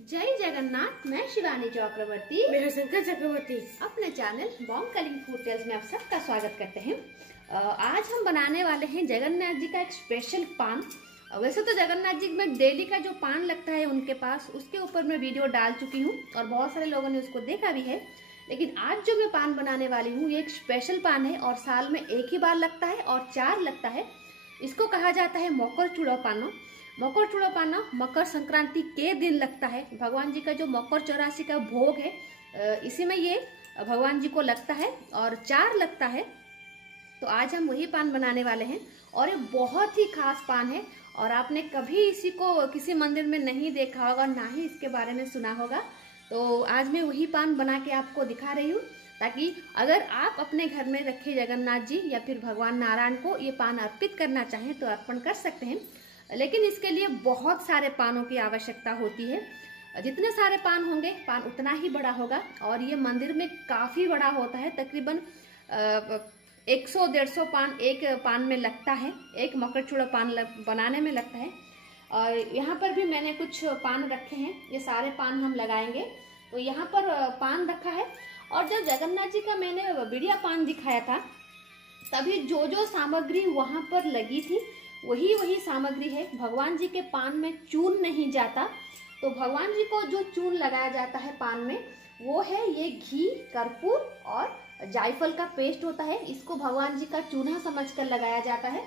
जय जगन्नाथ। मैं शिवानी चक्रवर्ती, मैं शंकर चक्रवर्ती अपने channel Bong Calling Food Tales में आप सबका स्वागत करते हैं। आज हम बनाने वाले हैं जगन्नाथ जी का एक स्पेशल पान। वैसे तो जगन्नाथ जी में डेली का जो पान लगता है उनके पास, उसके ऊपर मैं वीडियो डाल चुकी हूँ और बहुत सारे लोगों ने उसको देखा भी है। लेकिन आज जो मैं पान बनाने वाली हूँ ये एक स्पेशल पान है और साल में एक ही बार लगता है और 4 लगता है। इसको कहा जाता है मकर चूड़ा पाना। मकर चूड़ा पाना मकर संक्रांति के दिन लगता है। भगवान जी का जो मकर 84 का भोग है इसी में ये भगवान जी को लगता है और 4 लगता है। तो आज हम वही पान बनाने वाले हैं और ये बहुत ही खास पान है और आपने कभी इसी को किसी मंदिर में नहीं देखा होगा, ना ही इसके बारे में सुना होगा। तो आज मैं वही पान बना के आपको दिखा रही हूँ ताकि अगर आप अपने घर में रखे जगन्नाथ जी या फिर भगवान नारायण को ये पान अर्पित करना चाहें तो अर्पण कर सकते हैं। लेकिन इसके लिए बहुत सारे पानों की आवश्यकता होती है। जितने सारे पान होंगे पान उतना ही बड़ा होगा और ये मंदिर में काफी बड़ा होता है। तकरीबन 100-150 पान एक पान में लगता है, एक मकर चूड़ा पान बनाने में लगता है। और यहाँ पर भी मैंने कुछ पान रखे हैं, ये सारे पान हम लगाएंगे। तो यहाँ पर पान रखा है और जब जगन्नाथ जी का मैंने बिड़िया पान दिखाया था तभी जो जो सामग्री वहां पर लगी थी वही सामग्री है। भगवान जी के पान में चून नहीं जाता, तो भगवान जी को जो चून लगाया जाता है पान में वो है ये घी, कर्पूर और जायफल का पेस्ट होता है। इसको भगवान जी का चूना समझकर लगाया जाता है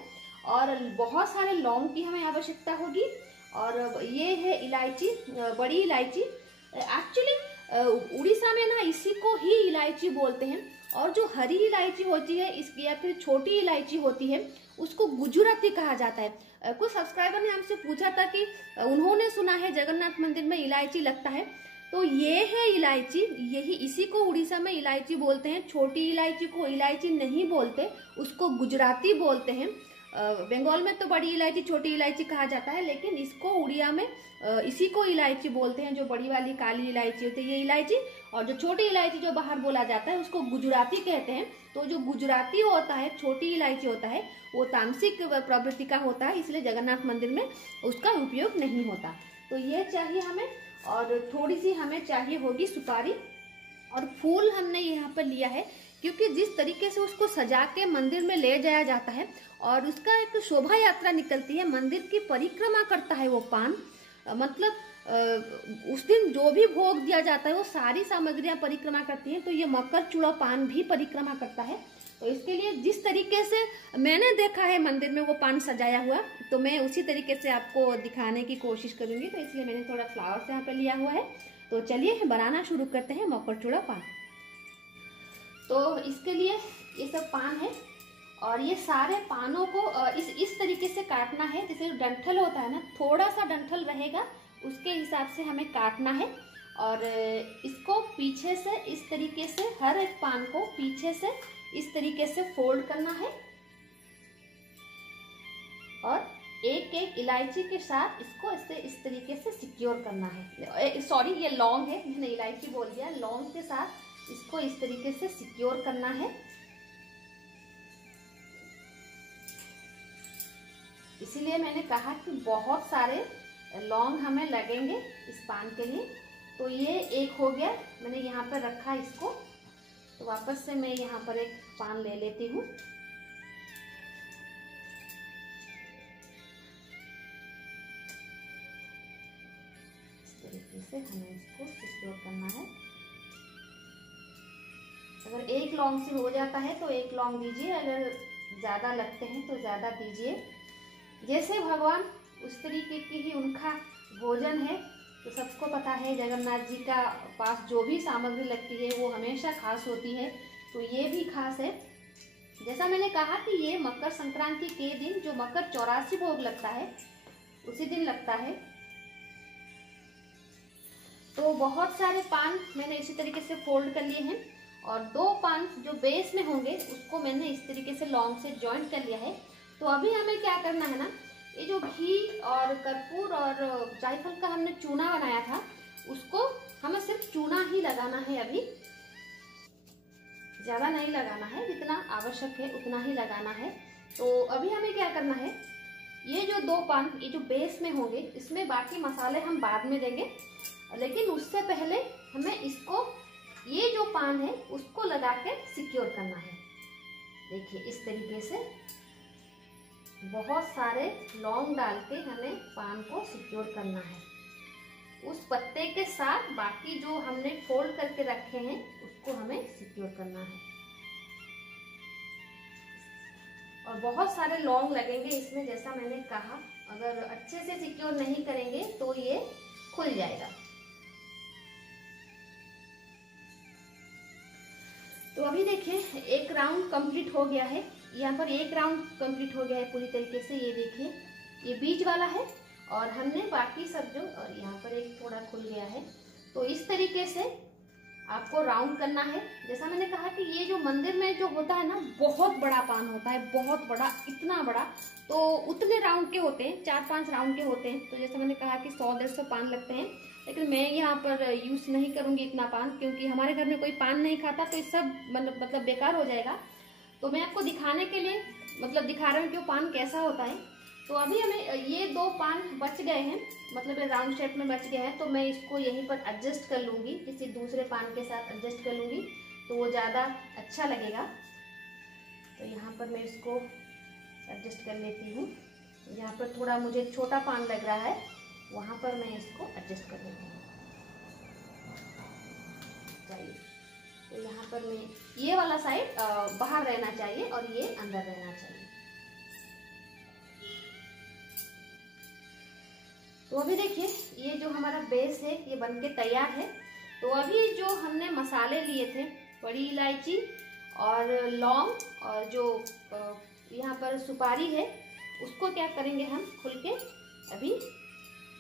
और बहुत सारे लौंग की हमें आवश्यकता होगी। और ये है इलायची, बड़ी इलायची। एक्चुअली उड़ीसा में ना इसी को ही इलायची बोलते हैं और जो हरी इलायची होती है इसकी या फिर छोटी इलायची होती है उसको गुजराती कहा जाता है। कुछ सब्सक्राइबर ने हमसे पूछा था कि उन्होंने सुना है जगन्नाथ मंदिर में इलायची लगता है, तो ये है इलायची, यही इसी को उड़ीसा में इलायची बोलते हैं। छोटी इलायची को इलायची नहीं बोलते, उसको गुजराती बोलते हैं। बंगाल में तो बड़ी इलायची छोटी इलायची कहा जाता है, लेकिन इसको उड़िया में इसी को इलायची बोलते हैं। जो बड़ी वाली काली इलायची होती है ये इलायची, और जो छोटी इलायची जो बाहर बोला जाता है उसको गुजराती कहते हैं। तो जो गुजराती होता है, छोटी इलायची होता है, वो तामसिक प्रवृत्ति का होता है, इसलिए जगन्नाथ मंदिर में उसका उपयोग नहीं होता। तो ये चाहिए हमें और थोड़ी सी हमें चाहिए होगी सुपारी और फूल हमने यहाँ पर लिया है क्योंकि जिस तरीके से उसको सजा के मंदिर में ले जाया जाता है और उसका एक शोभा यात्रा निकलती है, मंदिर की परिक्रमा करता है वो पान। मतलब उस दिन जो भी भोग दिया जाता है वो सारी सामग्रियां परिक्रमा करती हैं। तो ये मकर चूड़ा पान भी परिक्रमा करता है। तो इसके लिए जिस तरीके से मैंने देखा है मंदिर में वो पान सजाया हुआ, तो मैं उसी तरीके से आपको दिखाने की कोशिश करूंगी। तो इसलिए मैंने थोड़ा फ्लावर्स यहाँ पे लिया हुआ है। तो चलिए बनाना शुरू करते हैं मकर चूड़ा पान। तो इसके लिए ये सब पान है और ये सारे पानों को इस तरीके से काटना है। जैसे डंठल होता है ना, थोड़ा सा डंठल रहेगा उसके हिसाब से हमें काटना है। और इसको पीछे से इस तरीके से हर एक पान को पीछे से इस तरीके से फोल्ड करना है और एक एक इलायची के साथ इसको इस तरीके से सिक्योर करना है। सॉरी, ये लौंग है, मैंने इलायची बोल दिया। लौंग के साथ इसको इस तरीके से सिक्योर करना है। इसीलिए मैंने कहा कि बहुत सारे लौंग हमें लगेंगे इस पान के लिए। तो ये एक हो गया, मैंने यहाँ पर रखा इसको। तो वापस से मैं यहाँ पर एक पान ले लेती हूँ। इस तरीके से हमें इसको सिक्योर करना है। अगर एक लौंग से हो जाता है तो एक लौंग दीजिए, अगर ज्यादा लगते हैं तो ज्यादा दीजिए। जैसे भगवान उस तरीके की ही उनका भोजन है। तो सबको पता है जगन्नाथ जी का पास जो भी सामग्री लगती है वो हमेशा खास होती है, तो ये भी खास है। जैसा मैंने कहा कि ये मकर संक्रांति के दिन जो मकर 84 भोग लगता है उसी दिन लगता है। तो बहुत सारे पान मैंने इसी तरीके से फोल्ड कर लिए हैं और 2 पान जो बेस में होंगे उसको मैंने इस तरीके से लौंग से ज्वाइंट कर लिया है। तो अभी हमें क्या करना है ना, ये जो घी और कर्पूर और जायफल का हमने चूना बनाया था उसको हमें सिर्फ चूना ही लगाना है। अभी ज्यादा नहीं लगाना है, जितना आवश्यक है उतना ही लगाना है। तो अभी हमें क्या करना है, ये जो 2 पान ये जो बेस में होंगे इसमें बाकी मसाले हम बाद में देंगे। लेकिन उससे पहले हमें इसको, ये जो पान है उसको लगा के सिक्योर करना है। देखिए इस तरीके से बहुत सारे लौंग डाल के हमें पान को सिक्योर करना है। उस पत्ते के साथ बाकी जो हमने फोल्ड करके रखे हैं उसको हमें सिक्योर करना है। और बहुत सारे लौंग लगेंगे इसमें, जैसा मैंने कहा, अगर अच्छे से सिक्योर नहीं करेंगे तो ये खुल जाएगा। तो अभी देखिए एक राउंड कंप्लीट हो गया है। यहाँ पर एक राउंड कंप्लीट हो गया है पूरी तरीके से। ये देखिए ये बीच वाला है और हमने बाकी सब जो, और यहाँ पर एक थोड़ा खुल गया है। तो इस तरीके से आपको राउंड करना है। जैसा मैंने कहा कि ये जो मंदिर में जो होता है ना, बहुत बड़ा पान होता है, बहुत बड़ा, इतना बड़ा, तो उतने राउंड के होते हैं, 4-5 राउंड के होते हैं। तो जैसा मैंने कहा कि 100-150 पान लगते हैं, लेकिन मैं यहाँ पर यूज नहीं करूंगी इतना पान, क्योंकि हमारे घर में कोई पान नहीं खाता, तो ये सब मतलब बेकार हो जाएगा। तो मैं आपको दिखाने के लिए मतलब दिखा रही हूँ कि वो पान कैसा होता है। तो अभी हमें ये 2 पान बच गए हैं, मतलब ये राउंड शेप में बच गए हैं। तो मैं इसको यहीं पर एडजस्ट कर लूँगी, किसी दूसरे पान के साथ एडजस्ट कर लूँगी, तो वो ज़्यादा अच्छा लगेगा। तो यहाँ पर मैं इसको एडजस्ट कर लेती हूँ। यहाँ पर थोड़ा मुझे छोटा पान लग रहा है, वहाँ पर मैं इसको एडजस्ट कर लेती हूँ। चाहिए तो यहाँ पर मैं, ये वाला साइड बाहर रहना चाहिए और ये अंदर रहना चाहिए। तो अभी देखिए ये जो हमारा बेस है ये बनके तैयार है। तो अभी जो हमने मसाले लिए थे, बड़ी इलायची और लौंग और जो यहाँ पर सुपारी है, उसको क्या करेंगे हम खुल के अभी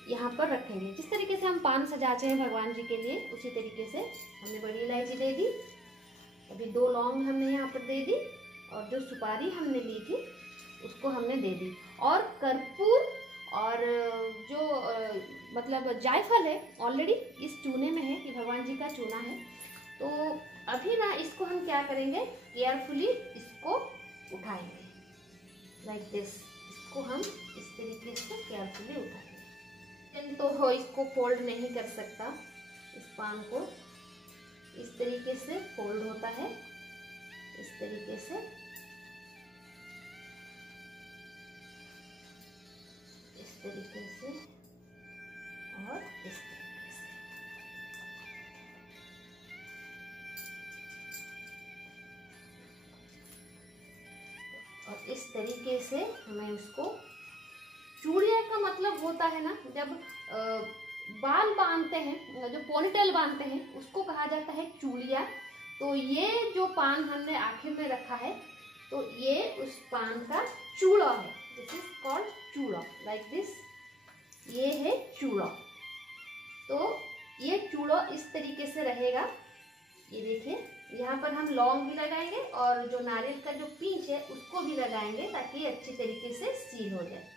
यहाँ पर रखेंगे। जिस तरीके से हम पान सजाते हैं भगवान जी के लिए, उसी तरीके से हमने बड़ी इलायची दे दी, अभी 2 लौंग हमने यहाँ पर दे दी, और जो सुपारी हमने ली थी उसको हमने दे दी, और कर्पूर और जो मतलब जायफल है ऑलरेडी इस चूने में है, कि भगवान जी का चूना है। तो अभी ना इसको हम क्या करेंगे, केयरफुली इसको उठाएंगे लाइक दिस। इसको हम इस तरीके से केयरफुली उठाएंगे। तो हो इसको फोल्ड नहीं कर सकता, इस पान को इस तरीके से फोल्ड होता है, इस तरीके से, इस तरीके से और इस तरीके से। और इस तरीके से हमें उसको, चूड़िया का मतलब होता है ना, जब बाल बांधते हैं, जो पोनीटेल बांधते हैं, उसको कहा जाता है चूड़िया। तो ये जो पान हमने आखिर में रखा है, तो ये उस पान का चूड़ा है। दिस इज कॉल्ड चूड़ा, लाइक दिस। ये है चूड़ा। तो ये चूड़ा इस तरीके से रहेगा। ये देखिए यहाँ पर हम लौंग भी लगाएंगे और जो नारियल का जो पींच है उसको भी लगाएंगे, ताकि ये अच्छी तरीके से सील हो जाए।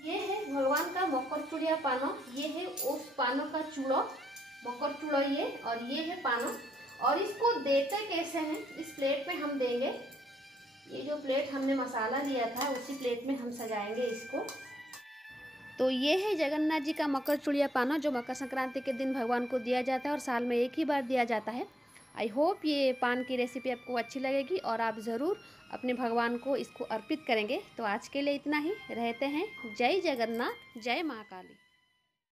ये है भगवान का मकर चूड़िया पानो। ये है उस पानो का चूड़ा, मकर चूड़ा ये, और ये है पानो। और इसको देते कैसे हैं, इस प्लेट में हम देंगे। ये जो प्लेट हमने मसाला लिया था उसी प्लेट में हम सजाएंगे इसको। तो ये है जगन्नाथ जी का मकर चूड़िया पाना, जो मकर संक्रांति के दिन भगवान को दिया जाता है और साल में एक ही बार दिया जाता है। आई होप ये पान की रेसिपी आपको अच्छी लगेगी और आप ज़रूर अपने भगवान को इसको अर्पित करेंगे। तो आज के लिए इतना ही, रहते हैं। जय जगन्नाथ, जय महाकाली।